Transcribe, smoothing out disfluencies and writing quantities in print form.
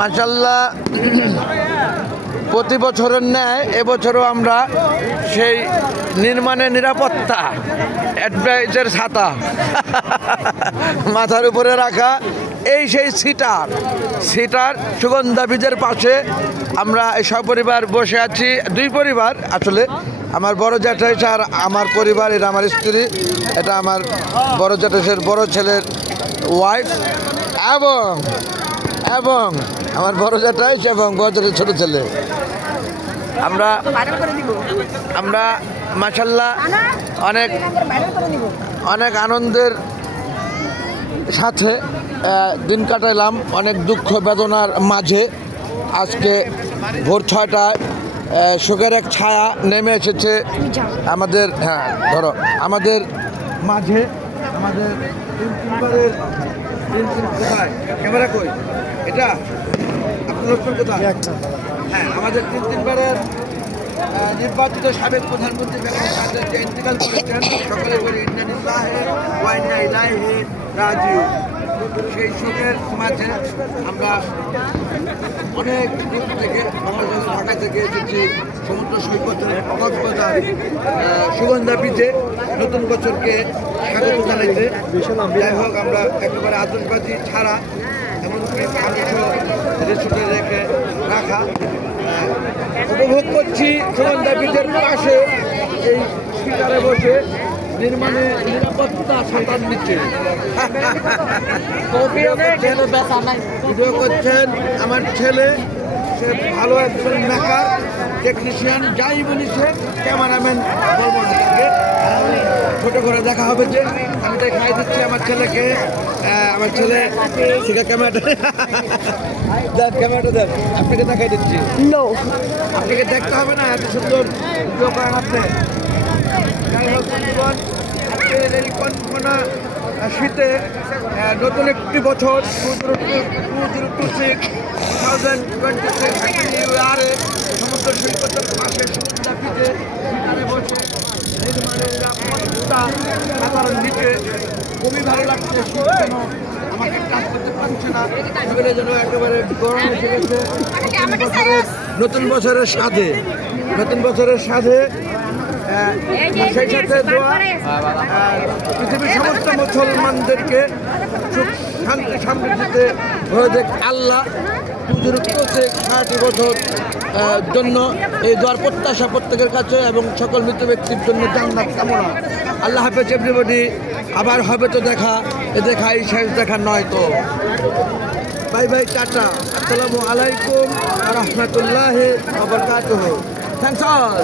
মাশাআল্লাহ প্রতি বছরের ন্যায় এবছরও আমরা সেই নির্মাণের নিরাপত্তা অ্যাডভাইজের ছাতা মাথার উপরে রাখা এই সেই সিটার সুগন্ধা বীজের পাশে আমরা এই সপরিবার বসে আছি। দুই পরিবার আসলে, আমার বড় জ্যাঠাই আর আমার পরিবার, এটা আমার স্ত্রী, এটা আমার বড় জ্যাঠাইয়ের বড় ছেলের ওয়াইফ এবং আমার বড় জ্যাঠাই এবং বড় জ্যাঠাইয়ের ছোটো ছেলে। আমরা মাশাআল্লাহ অনেক আনন্দের সাথে দিন কাটাইলাম, অনেক দুঃখ বেদনার মাঝে। আজকে ভোর 6টায় শোকের এক ছায়া নেমে এসেছে আমাদের আমাদের মাঝে। আমাদের কোথায় ক্যামেরা কই, এটা আপনার কোথায়? হ্যাঁ, আমাদের তিনবারের নির্বাচিত সাবেক প্রধানমন্ত্রী যে ইন্তেকাল করেছেন, সকলে বলি ইন্না লিল্লাহি ওয়া ইন্না ইলাইহি রাজিউন। সেই শোকের মাঝে আমরা অনেক দূর থেকে বাংলাদেশ ঢাকা থেকে এসেছি সমুদ্র সৈকতের কক্সবাজার সুগন্ধা বিচে নতুন বছরকে স্বাগত জানাইতে। যাই হোক, আমরা একেবারে আতশবাজি ছাড়া এমনকি রেস্টুরেন্টে রেখে রাখা উপভোগ করছি সুগন্ধা বিচের পাশে এই শিকারে বসে নির্মাণে নিরাপত্তা ছাতার নিচে ভিডিও করছেন আমার ছেলে। সে ভালো একজন মেকার টেকনিশিয়ান, যাই বলিছে ক্যামেরাম্যান বলবো না তাকে, ছোটো করে দেখা হবে যে আমি দেখাই দিচ্ছি আমার ছেলেকে। আমার ছেলে ক্যামেরাটা দেন, আপনাকে দেখাই দিচ্ছি। আপনাকে দেখতে হবে না, এত সুন্দর ভিডিও করেন আপনি। যাই হোক বন্ধুগণ, আজকের এই কনকনা শীতে নতুন একটি বছর 2026 সমুদ্র সৈকতের পাশে সুগন্ধা বিচে সেখানে বসে নির্মাণের নিরাপত্তা সাধারণ নিচে খুবই ভালো লাগছে। শীত যেন আমাকে কাজ করতে পারছে না, শরীরে যেন একেবারে গরম এসে গেছে। নতুন বছরের সাথে সেই সাথে দোয়া পৃথিবীর সমস্ত মুসলমানদেরকে সুখ শান্তি সমৃদ্ধিতে ভরে দেখ আল্লাহ। 60 বছর জন্য এই দোয়ার প্রত্যাশা প্রত্যেকের কাছে এবং সকল মৃত ব্যক্তির জন্য জান্নাত কামনা। আল্লাহ হাফেজ এভরিবডি। আবার হবে তো দেখা, এ দেখাই শেষ দেখা নয় তো। বাই বাই, টাটা, আসসালামু আলাইকুম ওয়া রাহমাতুল্লাহি ওয়া বারাকাতুহু। Thanks all.